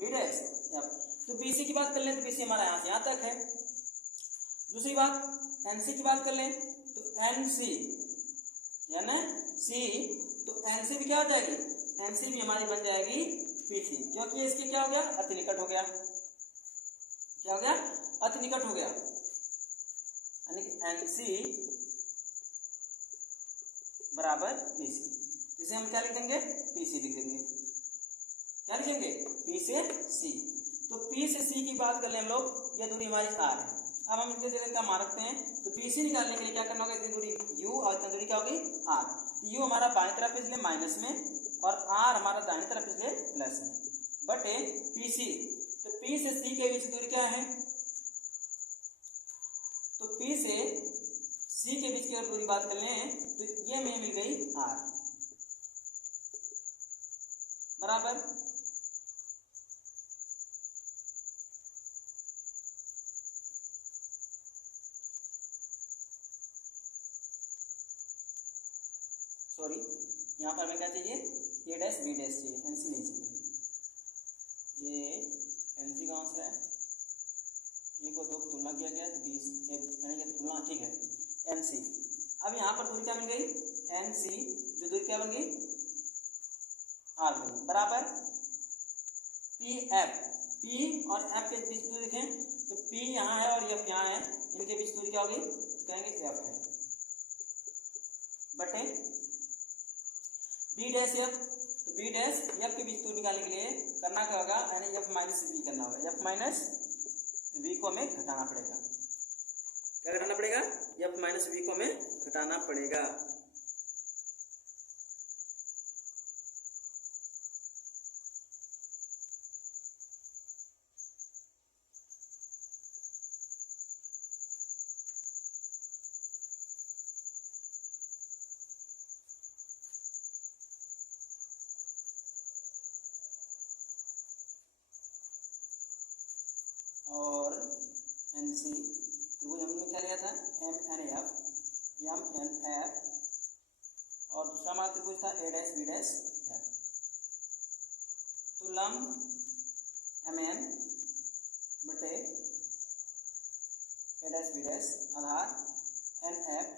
B dash F. तो बी सी की बात कर लें तो बी सी हमारा यहाँ से यहाँ तक है। दूसरी बात एन सी की बात कर लें तो एन सी यानी सी, तो एन सी भी क्या हो जाएगी, एन सी भी हमारी बन जाएगी पी सी, क्योंकि इसके क्या हो गया अति निकट हो गया, क्या हो गया अति निकट हो गया, यानी कि एन सी बराबर पी सी, इसे हम क्या लिख देंगे पी सी लिख देंगे, क्या लिखेंगे पी से सी। तो पी से सी की बात कर ले हम लोग, यह दूरी हमारी आर है। अब हम इतने जगह क्या मान रखते हैं, तो पी सी निकालने के लिए क्या करना होगा, इतनी दूरी यू और इतनी दूरी क्या होगी आर, यू हमारा बाएं तरफ इसलिए माइनस में और आर हमारा दाहिने तरफ इसलिए प्लस में, बटे पी सी। तो पी से सी के बीच की दूरी क्या है, तो पी से सी के बीच की अगर दूरी बात कर लें तो ये हमें मिल गई आर बराबर, सॉरी यहाँ पर हमें क्या चाहिए ए डैश बी डैश चाहिए, एन सी नहीं चाहिए, ये एन सी कहाँ से है, ए को 2 की तुलना किया गया तो 20 यानी कि तुलना ठीक है एन सी। अब यहाँ पर दूरी क्या मिल गई एन सी, जो दूरी क्या बन गई आर बन गई, बराबर पी एफ, पी और एफ के बीच दूरी देखें तो पी यहाँ है और एफ यहाँ है, इनके बीच दूरी क्या होगी कहेंगे एफ है, बटे बी डैश एफ, तो बी डैश एफ के बीच दूरी निकालने के लिए करना क्या होगा, यानी एफ माइनस बी करना होगा, एफ माइनस बी को हमें घटाना पड़ेगा, क्या घटाना पड़ेगा एफ माइनस बी को हमें घटाना पड़ेगा। और एन सी त्रिभुज हमने क्या लिया था एम एन एफ और दूसरा हमारा त्रिभुज था ए डैश बी डैश एफ। तो लंब एम एन बटे A dash B dash Aadhaar N F,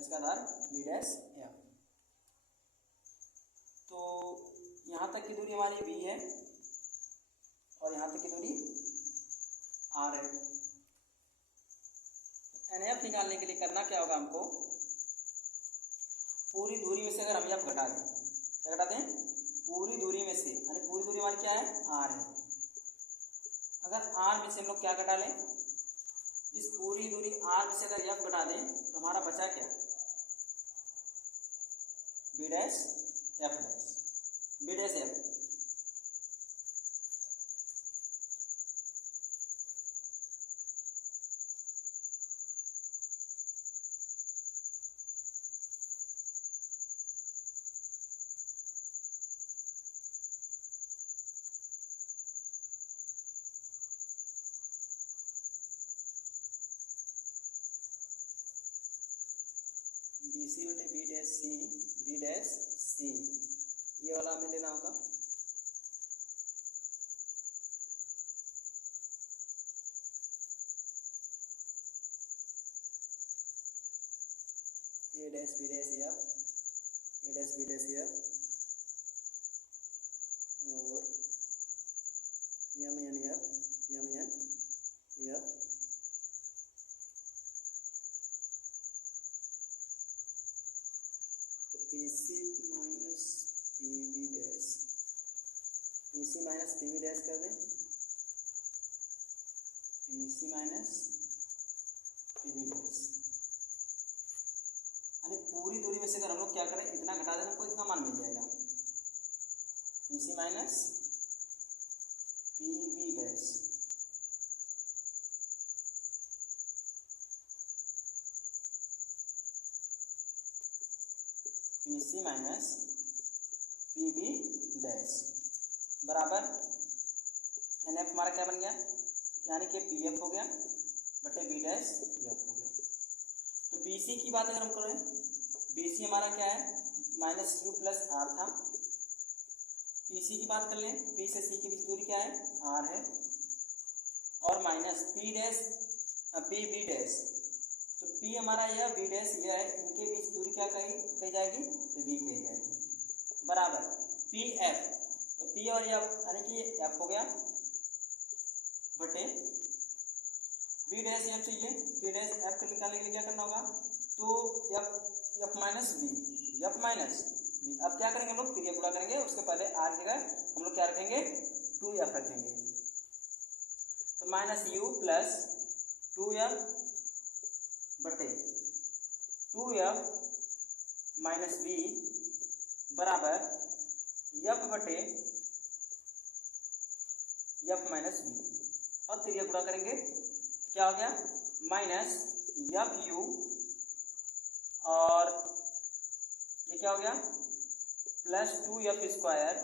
इसका आधार बी डैश एफ। तो यहाँ तक की दूरी हमारी बी है और यहाँ तक की दूरी आर है। एन एफ निकालने के लिए करना क्या होगा, हमको पूरी दूरी में से अगर हम एफ घटा दें, क्या घटा दें पूरी दूरी में से, यानी पूरी दूरी हमारी क्या है आर है, अगर आर में से हम लोग क्या घटा लें इस पूरी दूरी आर में से अगर एफ घटा दें तो हमारा बचा क्या, B dash F dash, B dash F. B C बटे B dash C, B dash C, ये वाला हमें लेना होगा। A dash B dash F, A dash B dash F और M N F, M N F. P C minus P B dash, P C minus P B dash कर दें, P C minus P B dash. यानी पूरी दूरी में से अगर हम लोग क्या करें, इतना घटा देना, हमको इतना मान मिल जाएगा, P C minus P B dash. P C minus P B dash बराबर एन एफ हमारा क्या बन गया, यानी कि पी एफ हो गया बटे बी डैश एफ हो गया। तो बी सी की बात अगर हम करें, बी सी हमारा क्या है, माइनस यू प्लस आर था। पी सी की बात कर लें, पी से सी के बीच दूरी क्या है, आर है, और minus P dash P B dash. तो पी हमारा यह, बी डैश यह है, इनके बीच दूरी क्या कही जाएगी, तो बी कही जाएगी बराबर पी एफ। तो पी और एफ यानी कि एफ हो गया बटे बी डैश एफ चाहिए, बी डैश एफ को निकालने के लिए क्या करना होगा, तो F F minus B, F minus B. अब क्या करेंगे हम लोग, त्रिज्या गुणा करेंगे, उसके पहले आर जगह हम लोग क्या रखेंगे, 2f रखेंगे। तो माइनस यू प्लस 2f बटे 2f माइनस बी बराबर एफ बटे एफ माइनस बी। और त्रिज्या गुणा करेंगे क्या हो गया, माइनस एफ यू, और ये क्या हो गया प्लस 2f स्क्वायर,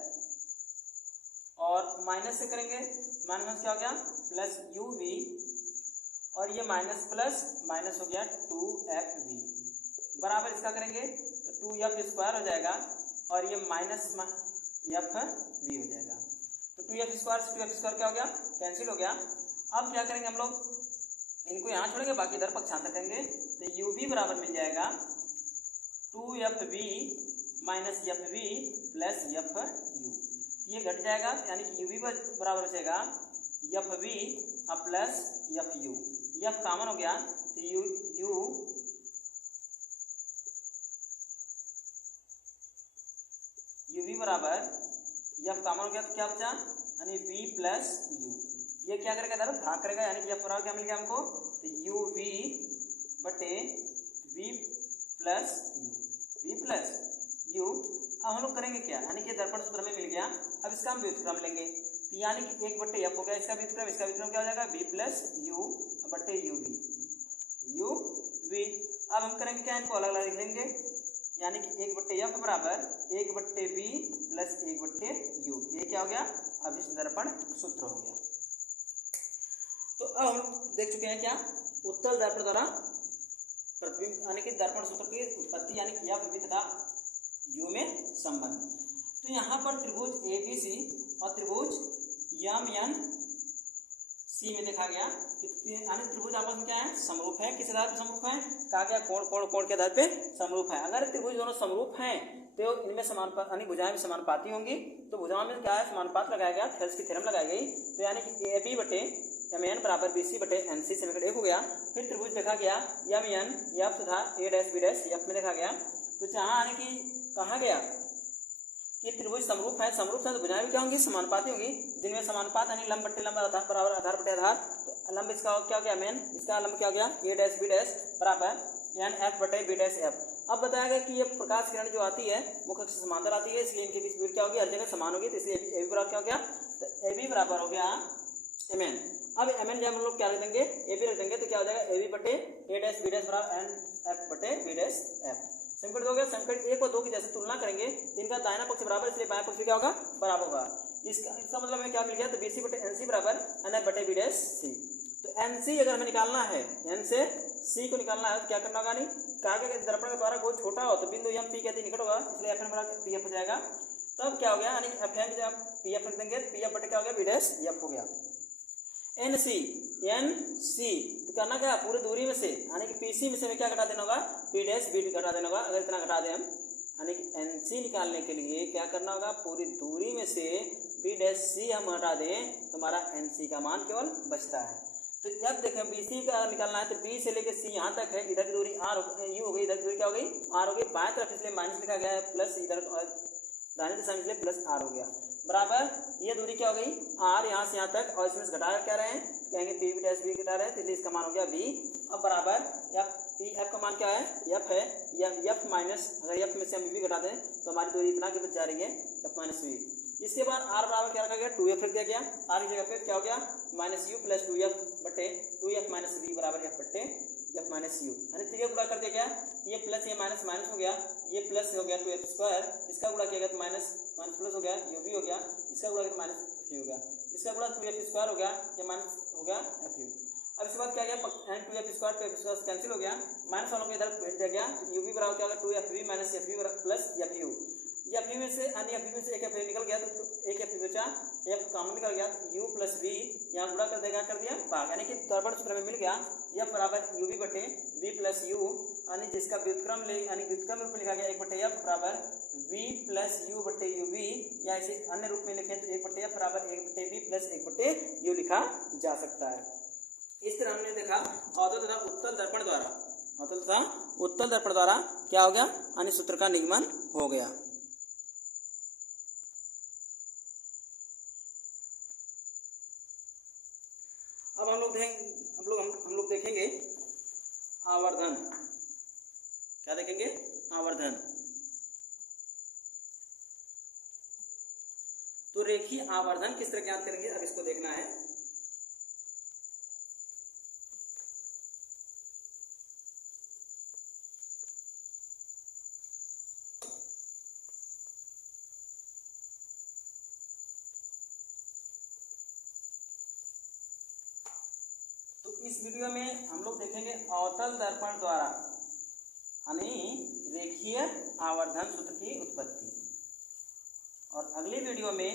और माइनस से करेंगे, माइनस क्या हो गया प्लस यू वी, और ये माइनस प्लस माइनस हो गया 2f वी बराबर इसका करेंगे तो 2f स्क्वायर हो जाएगा, और ये माइनस एफ वी हो जाएगा। तो 2f स्क्वायर से 2f स्क्वायर क्या हो गया, कैंसिल हो गया। अब क्या करेंगे हम लोग, इनको यहाँ छोड़ेंगे, बाकी इधर पक्षांतर करेंगे, तो यू वी बराबर मिल जाएगा 2f V minus F V plus F U. ये घट जाएगा, यानी कि यू वी बराबर हो जाएगा F V plus F U. F common हो गया तो यू वी बराबर एफ कॉमन हो गया तो क्या बचा, यानी वी प्लस यू। ये क्या करेगा, इधर भाग करेगा, यानी कि एफ बराबर क्या मिल गया हमको, तो यू वी बटे V plus U, V plus U. अब हम लोग करेंगे क्या, यानी कि दर्पण सूत्र में मिल गया, अब इसका हम व्युत्क्रम लेंगे, तो यानी कि 1 बटे एफ हो गया इसका व्युत्क्रम, इसका व्युत्क्रम क्या हो जाएगा, वी प्लस यू बटे यू वी, यू वी। अब हम करेंगे क्या, इनको अलग अलग लिख लेंगे, यानी कि 1 बटे एफ बराबर 1 बटे वी प्लस 1 बटे यू। ये क्या हो गया, अब इस दर्पण सूत्र हो गया। तो अब हम देख चुके हैं क्या, उत्तल दर्पण द्वारा प्रतिबिंब यानी कि दर्पण सूत्र की उत्पत्ति, यानी कि एफ वी तथा यू में संबंध। तो यहाँ पर त्रिभुज ए बी सी और त्रिभुज एम एन सी में देखा गया, यानी त्रिभुज आपस में क्या है, समरूप है। किस आधार पर समरूप है, कहा गया कोण कोण कोण के आधार पे समरूप है। अगर त्रिभुज दोनों समरूप हैं तो इनमें समानुपात यानी भुजाएं में समानुपाती होंगी, तो भुजाओं में क्या है, समानुपात लगाया गया, थेल्स की थ्योरम लगाई गई। तो यानी कि ए बी बटे एम एन बराबर बी सी बटे एन सी समीकरण 1 हो गया। फिर त्रिभुज देखा गया एम एन एफ तथा ए डैश बी डैश एफ में देखा गया। तो जहाँ यानी कि कहा गया कि कि त्रिभुज समरूप है, समरूप से तो भुजाएं भी क्या होंगी, समानुपाती होंगी, जिनमें समानुपात यानी लंब बट्टे लंब आधार बराबर आधार बट्टे आधार, तो लंब इसका क्या हो गया मेन, इसका लंब क्या हो गया ए डैश बी डैश बराबर एन एफ बटे बी डैश एफ। अब बताया गया कि ये प्रकाश किरण जो आती है मुख्य अक्ष से समांतर आती है, इसलिए इनके बीच दूरी क्या होगी, हर जगह समान होगी, तो इसलिए ए बी बराबर क्या हो गया, तो ए बी बराबर हो गया एम एन। अब एम एन जब हम लोग क्या रख देंगे, ए बी रख देंगे, तो क्या हो जाएगा ए बी बटे ए डैश बी डैश बराबर एन एफ बटे बी डैश एफ। समीकरण दो गया, समीकरण 1 और 2 की जैसे तुलना करेंगे, इनका दाहिना पक्ष बराबर, इसलिए बायां पक्ष क्या होगा, बराबर होगा। इसका मतलब हमें क्या मिल गया, तो बी सी बटे एन सी बराबर एन एफ बटे बी डैश सी। तो एन सी अगर हमें निकालना है, एन से सी को निकालना है, तो क्या करना होगा, नहीं कहा गया दर्पण के द्वारा कोई छोटा हो तो बिंदु एम पी कहते निकट होगा, इसलिए एफ एन बराबर पी एफ हो जाएगा। तब क्या हो गया, यानी एफ एन जब पी एफ रख देंगे, पी एफ बटे क्या हो गया, बी डैश एफ हो गया। एन सी तो करना क्या, पूरी दूरी में से यानी कि पी सी में से हमें क्या घटा देना होगा, पी डैश बी घटा देना होगा। अगर इतना घटा दें हम, यानी कि एन सी निकालने के लिए क्या करना होगा, पूरी दूरी में से बी डैश सी हम हटा दें, तो हमारा एन सी का मान केवल बचता है। तो जब देखें बी सी का निकालना है, तो बी से लेकर सी यहाँ तक है, इधर की दूरी आर यू हो गई, इधर की दूरी क्या हो गई, आर हो गई, बाएं तरफ इसलिए माइनस लिखा गया है, प्लस इधर दाहिने दिशा में इसलिए प्लस आर हो गया, बराबर ये दूरी क्या हो गई, आर यहाँ से यहाँ तक, और इसमें से घटा क्या रहे हैं, कहेंगे पी बी डैश बी घटा रहे हैं, तो इसलिए इसका मान हो गया बी। अब बराबर एफ पी एफ का मान क्या है, एफ है, एफ माइनस, अगर एफ में से हम बी घटा दें तो हमारी दूरी इतना की बच जा रही है, एफ माइनस वी। इसके बाद आर बराबर क्या रखा गया, 2f रख दिया गया, आर की जगह पे क्या हो गया, माइनस यू प्लस 2f बटे 2f माइनस वी बराबर एफ बटे एफ माइनस यू, यानी त्रिज्या गुणा कर दिया गया, ये प्लस ये माइनस माइनस हो गया, ये प्लस हो गया 2f स्क्वायर, इसका गुणा किया गया तो माइनस माइनस प्लस हो गया, यू भी हो गया, इसका गुणा किया तो माइनस एफ यू हो गया, इसका गुणा 2f स्क्वायर हो गया, ये माइनस हो गया एफ यू। अब इसके बाद क्या गया, 2f स्क्वायर कैंसिल हो गया, माइनस वालों को इधर भेज दिया गया, तो यू भी बराबर क्या होगा 2f minus F you plus F U. ये एफ में से अन्य एफ में से एक एफ निकल गया, तो एक एफ बचा, एफ कॉमन निकल गया, तो यू प्लस वी यहाँ गुणा कर देगा, कर दिया भाग, यानी कि दर्पण सूत्र में मिल गया एफ बराबर यू वी बटे वी प्लस यू, यानी जिसका व्युत्क्रम यानी व्युत्क्रम रूप में लिखा गया 1 बटे एफ बराबर वी प्लस यू बटे यू वी, या इसे अन्य रूप में लिखें तो 1 बटे एफ बराबर 1 बटे वी प्लस 1 बटे यू लिखा जा सकता है। इस तरह हमने देखा अवतल तथा उत्तल दर्पण द्वारा, अवतल तथा उत्तल दर्पण द्वारा क्या हो गया, यानी सूत्र का निगमन हो गया। अब हम लोग देखेंगे आवर्धन, क्या देखेंगे, आवर्धन। तो रेखीय आवर्धन किस तरह ज्ञात करेंगे, अब इसको देखना है। इस वीडियो में हम लोग देखेंगे अवतल दर्पण द्वारा यानी रेखीय आवर्धन सूत्र की उत्पत्ति, और अगली वीडियो में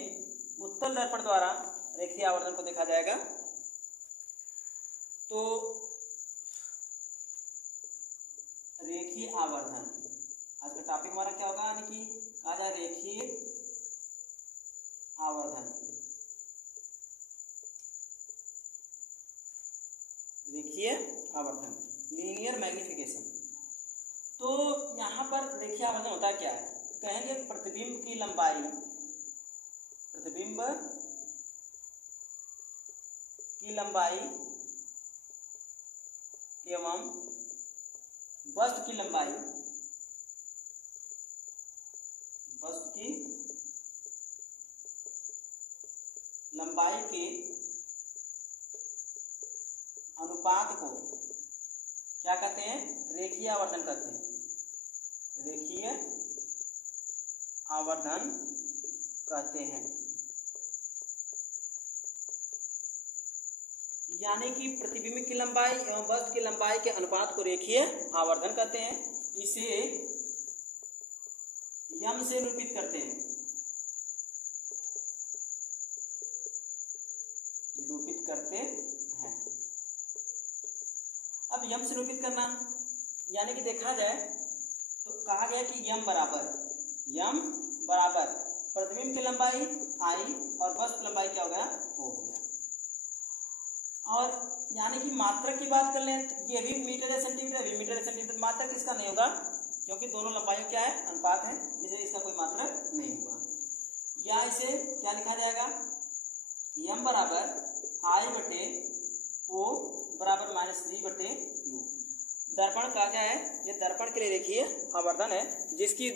उत्तल दर्पण द्वारा रेखीय आवर्धन को देखा जाएगा। तो रेखीय आवर्धन आज का टॉपिक हमारा क्या होगा, यानी कि कहा जाए रेखीय आवर्धन, रेखीय आवर्धन, लीनियर मैग्निफिकेशन। तो यहाँ पर रेखीय आवर्धन होता क्या है, कहेंगे प्रतिबिंब की लंबाई, प्रतिबिंब की लंबाई एवं वस्तु की लंबाई, वस्तु की लंबाई के अनुपात को क्या कहते हैं, रेखीय आवर्धन कहते हैं, रेखीय आवर्धन कहते हैं। यानी कि प्रतिबिंब की लंबाई एवं वस्तु की लंबाई के अनुपात को रेखीय आवर्धन कहते हैं। इसे यम से निरूपित करते हैं, निरूपित करते हैं। अब यम से निरूपित करना यानी कि देखा जाए तो कहा गया कि यम बराबर प्रतिबिंब की लंबाई आई और वस्तु लंबाई क्या हो गया, ओ हो गया। और यानी कि मात्रक की बात कर लें तो ये भी मीटर या सेंटीमीटर, भी मीटर या सेंटीमीटर, मात्रक इसका नहीं होगा क्योंकि दोनों लंबाइयों क्या है, अनुपात है, इसलिए इसका कोई मात्रक नहीं होगा। या इसे क्या लिखा जाएगा, m बराबर I बटे O बराबर -v/u। दर्पण का क्या है, ये दर्पण के लिए देखिए आवर्धन है जिसकी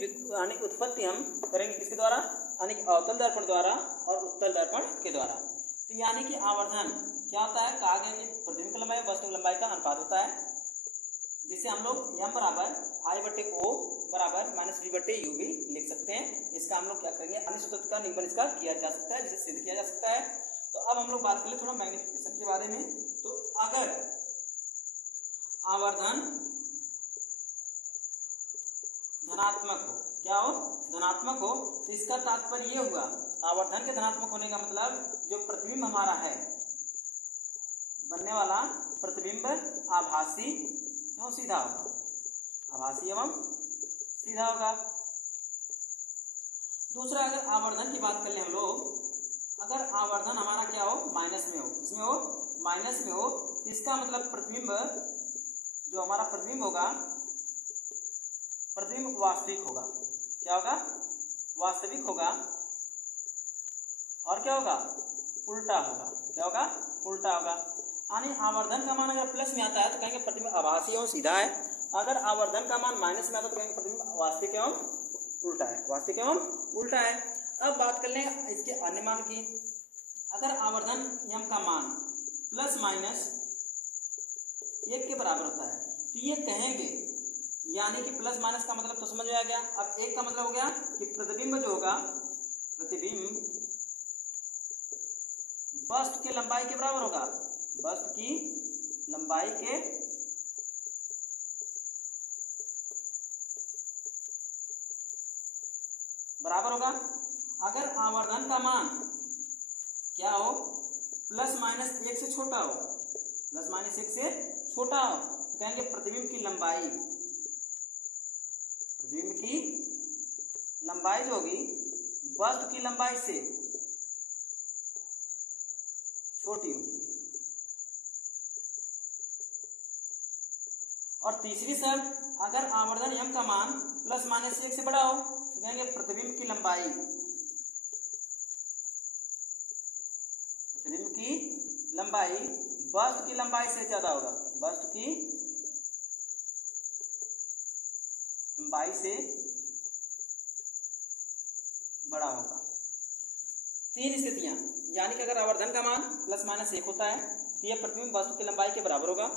उत्पत्ति हम करेंगे किसके द्वारा, यानी कि अवतल दर्पण द्वारा और उत्तल दर्पण के द्वारा। तो यानी कि आवर्धन क्या होता है, कहा गया कि प्रतिबिंब लंबाई वस्तु लंबाई का अनुपात होता है, जिसे हम लोग m बराबर I बटे O बराबर -v/u भी लिख सकते हैं। इसका हम लोग क्या करेंगे, अनिश्चितता का निगमन इसका किया जा सकता है, जिसे सिद्ध किया जा सकता है। तो अब हम लोग बात करें थोड़ा मैग्निफिकेशन के बारे में। तो अगर आवर्धन धनात्मक हो, क्या हो, धनात्मक हो, तो इसका तात्पर्य ये हुआ, आवर्धन के धनात्मक होने का मतलब जो प्रतिबिंब हमारा है बनने वाला प्रतिबिंब आभासी एवं सीधा होगा, आभासी एवं सीधा होगा। दूसरा, अगर आवर्धन की बात कर ले हम लोग, अगर आवर्धन हमारा क्या हो, माइनस में हो, किसमें हो, माइनस में हो, तो इसका मतलब प्रतिबिंब, जो हमारा प्रतिबिंब होगा, प्रतिबिंब वास्तविक होगा, क्या होगा, वास्तविक होगा, और क्या होगा, उल्टा होगा, क्या होगा, उल्टा होगा। यानी आवर्धन का मान अगर प्लस में आता है तो कहेंगे प्रतिबिंब आभासी एवं सीधा है, अगर आवर्धन का मान माइनस में आता है तो कहेंगे प्रतिबिंब वास्तविक एवं उल्टा है, वास्तविक एवं उल्टा है। अब बात कर लें इसके अन्य मान की। अगर आवर्धन m का मान प्लस माइनस 1 के बराबर होता है तो ये कहेंगे, यानी कि प्लस माइनस का मतलब तो समझ में आ गया। अब 1 का मतलब हो गया कि प्रतिबिंब जो होगा, प्रतिबिंब वस्तु की लंबाई के बराबर होगा, वस्तु की लंबाई के बराबर होगा। अगर आवर्धन का मान क्या हो, प्लस माइनस 1 से छोटा हो, प्लस माइनस 1 से छोटा हो, तो कहेंगे प्रतिबिंब की लंबाई, प्रतिबिंब की लंबाई जो होगी वस्तु की लंबाई से छोटी होगी। और तीसरी शर्त, अगर आवर्धन m का मान प्लस माइनस 1 से बड़ा हो तो कहेंगे प्रतिबिंब की लंबाई, प्रतिबिंब की लंबाई वस्तु की लंबाई से ज्यादा होगा, वस्तु की लंबाई से बड़ा होगा। 3 स्थितियां, यानी कि अगर आवर्धन का मान प्लस माइनस 1 होता है तो यह प्रतिबिंब वस्तु की लंबाई के बराबर होगा।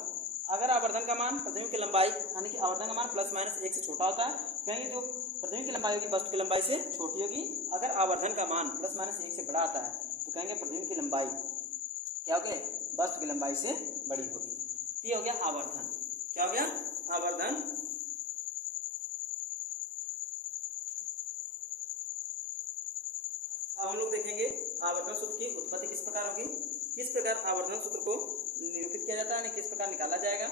अगर आवर्धन का मान प्रतिबिंब की लंबाई, यानी कि आवर्धन का मान प्लस माइनस 1 से छोटा होता है तो कहेंगे जो प्रतिबिंब की लंबाई होगी वस्तु की लंबाई से छोटी होगी। अगर आवर्धन का मान प्लस माइनस 1 से बड़ा आता है तो कहेंगे प्रतिबिंब की लंबाई क्या होगी, वस्तु की लंबाई से बड़ी होगी। ये हो गया आवर्धन, क्या हो गया, आवर्धन। अब हम लोग देखेंगे आवर्धन सूत्र की उत्पत्ति किस प्रकार होगी, किस प्रकार आवर्धन सूत्र को निरूपित किया जाता है, किस प्रकार निकाला जाएगा।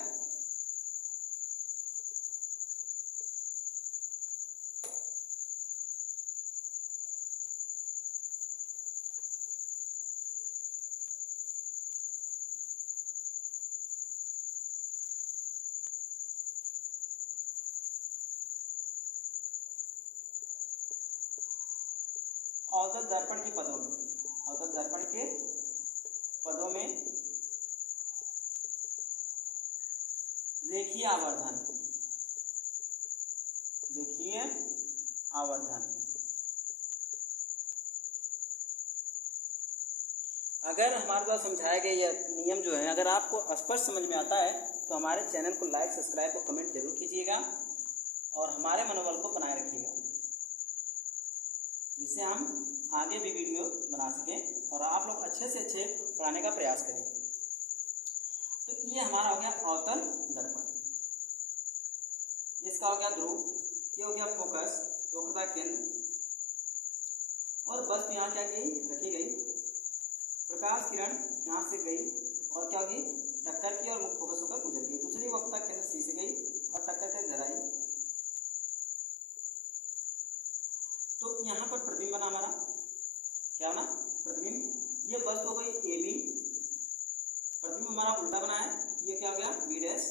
औसत दर्पण के पदों में, औसत दर्पण के पदों में रेखीय आवर्धन, रेखीय आवर्धन। अगर हमारे द्वारा समझाया गया यह नियम जो है अगर आपको स्पष्ट समझ में आता है तो हमारे चैनल को लाइक, सब्सक्राइब और कमेंट जरूर कीजिएगा और हमारे मनोबल को बनाए रखिएगा, जिससे हम आगे भी वीडियो बना सकें और आप लोग अच्छे से अच्छे पढ़ाने का प्रयास करें। तो ये हमारा हो गया अवतल दर्पण, इसका हो गया ध्रुव, ये हो गया फोकस, वक्रता केंद्र, और वस्तु यहाँ क्या गई, रखी गई, प्रकाश किरण यहाँ से गई और क्या होगी, टक्कर की और मुख्य फोकस होकर गुजर गई। दूसरी वक्रता केंद्र सी से गई और टक्कर के इधर आई। तो यहाँ पर प्रतिबिंब बना हमारा, क्या बना, प्रतिबिंब। ये वस्तु हो गई ए बी, प्रतिबिंब हमारा उल्टा बना है, ये क्या हो गया बी डैश,